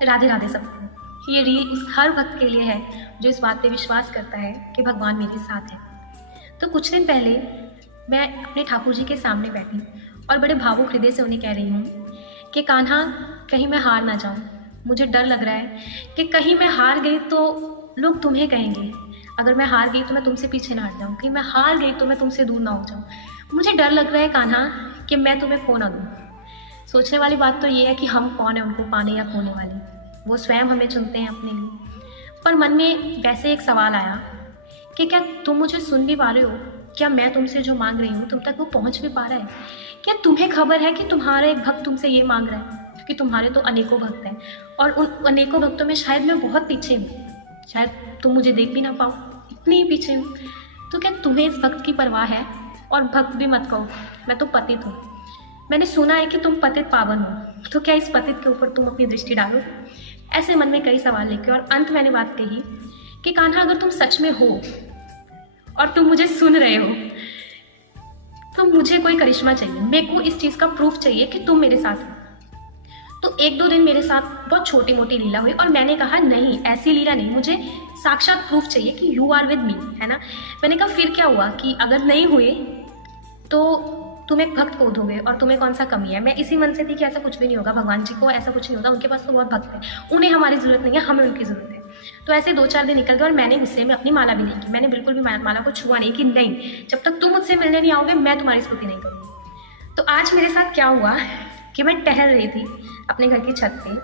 राधे राधे सबको। ये रील उस हर भक्त के लिए है जो इस बात पे विश्वास करता है कि भगवान मेरे साथ है। तो कुछ दिन पहले मैं अपने ठाकुर जी के सामने बैठी और बड़े भावुक हृदय से उन्हें कह रही हूँ कि कान्हा, कहीं मैं हार ना जाऊँ। मुझे डर लग रहा है कि कहीं मैं हार गई तो लोग तुम्हें कहेंगे, अगर मैं हार गई तो मैं तुमसे पीछे ना हट जाऊँ, कहीं मैं हार गई तो मैं तुमसे दूर ना हो जाऊँ। मुझे डर लग रहा है कान्हा कि मैं तुम्हें खो ना दूँ। सोचने वाली बात तो ये है कि हम कौन है उनको पाने या खोने वाली, वो स्वयं हमें चुनते हैं अपने लिए। पर मन में वैसे एक सवाल आया कि क्या तुम मुझे सुन भी पा रहे हो? क्या मैं तुमसे जो मांग रही हूँ तुम तक वो पहुँच भी पा रहा है? क्या तुम्हें खबर है कि तुम्हारा एक भक्त तुमसे ये मांग रहा है? क्योंकि तुम्हारे तो अनेकों भक्त हैं और उन अनेकों भक्तों में शायद मैं बहुत पीछे हूँ, शायद तुम मुझे देख भी ना पाओ, इतनी ही पीछे हूँ। तो क्या तुम्हें इस भक्त की परवाह है? और भक्त भी मत कहो, मैं तो पतित हूँ। मैंने सुना है कि तुम पतित पावन हो, तो क्या इस पतित के ऊपर तुम अपनी दृष्टि डालो? ऐसे मन में कई सवाल लेके और अंत मैंने बात कही कि कान्हा, अगर तुम सच में हो और तुम मुझे सुन रहे हो तो मुझे कोई करिश्मा चाहिए, मेरे को इस चीज़ का प्रूफ चाहिए कि तुम मेरे साथ हो। तो एक दो दिन मेरे साथ बहुत छोटी मोटी लीला हुई और मैंने कहा नहीं, ऐसी लीला नहीं, मुझे साक्षात प्रूफ चाहिए कि यू आर विद मी, है ना। मैंने कहा फिर क्या हुआ कि अगर नहीं हुए तो तुम एक भक्त खो दोगे और तुम्हें कौन सा कमी है। मैं इसी मन से थी कि ऐसा कुछ भी नहीं होगा, भगवान जी को ऐसा कुछ नहीं होता, उनके पास तो बहुत भक्त हैं, उन्हें हमारी ज़रूरत नहीं है, हमें उनकी ज़रूरत है। तो ऐसे 2-4 दिन निकल गए और मैंने गुस्से में अपनी माला भी नहीं की, मैंने बिल्कुल भी माला को छुआ नहीं कि नहीं, जब तक तुम मुझसे मिलने नहीं आओगे मैं तुम्हारी स्तुति नहीं करूँगी। तो आज मेरे साथ क्या हुआ कि मैं टहल रही थी अपने घर की छत पे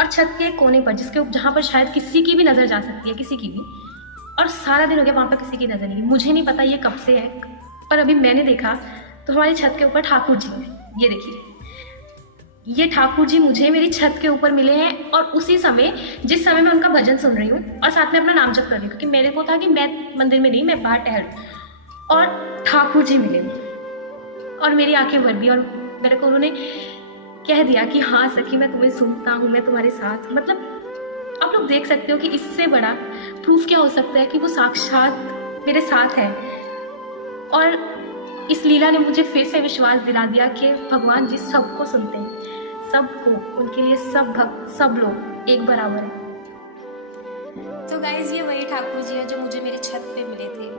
और छत के एक कोने पर जिसके जहाँ पर शायद किसी की भी नज़र जा सकती है, किसी की भी, और सारा दिन हो गया वहाँ पर किसी की नज़र नहीं। मुझे नहीं पता ये कब से है, पर अभी मैंने देखा तो हमारी छत के ऊपर ठाकुर जी हैं। ये देखिए, ये ठाकुर जी मुझे मेरी छत के ऊपर मिले हैं और उसी समय, जिस समय मैं उनका भजन सुन रही हूँ और साथ में अपना नाम जप कर रही हूँ, क्योंकि मेरे को था कि मैं मंदिर में नहीं, मैं बाहर टहल, और ठाकुर जी मिले और मेरी आंखें भर दी और मेरे को उन्होंने कह दिया कि हाँ सखी, मैं तुम्हें सुनता हूँ, मैं तुम्हारे साथ। मतलब आप लोग देख सकते हो कि इससे बड़ा प्रूफ क्या हो सकता है कि वो साक्षात मेरे साथ है। और इस लीला ने मुझे फिर से विश्वास दिला दिया कि भगवान जी सबको सुनते हैं, सबको, उनके लिए सब भक्त, सब लोग एक बराबर है। तो गाइज, ये वही ठाकुर जी है जो मुझे मेरी छत पे मिले थे।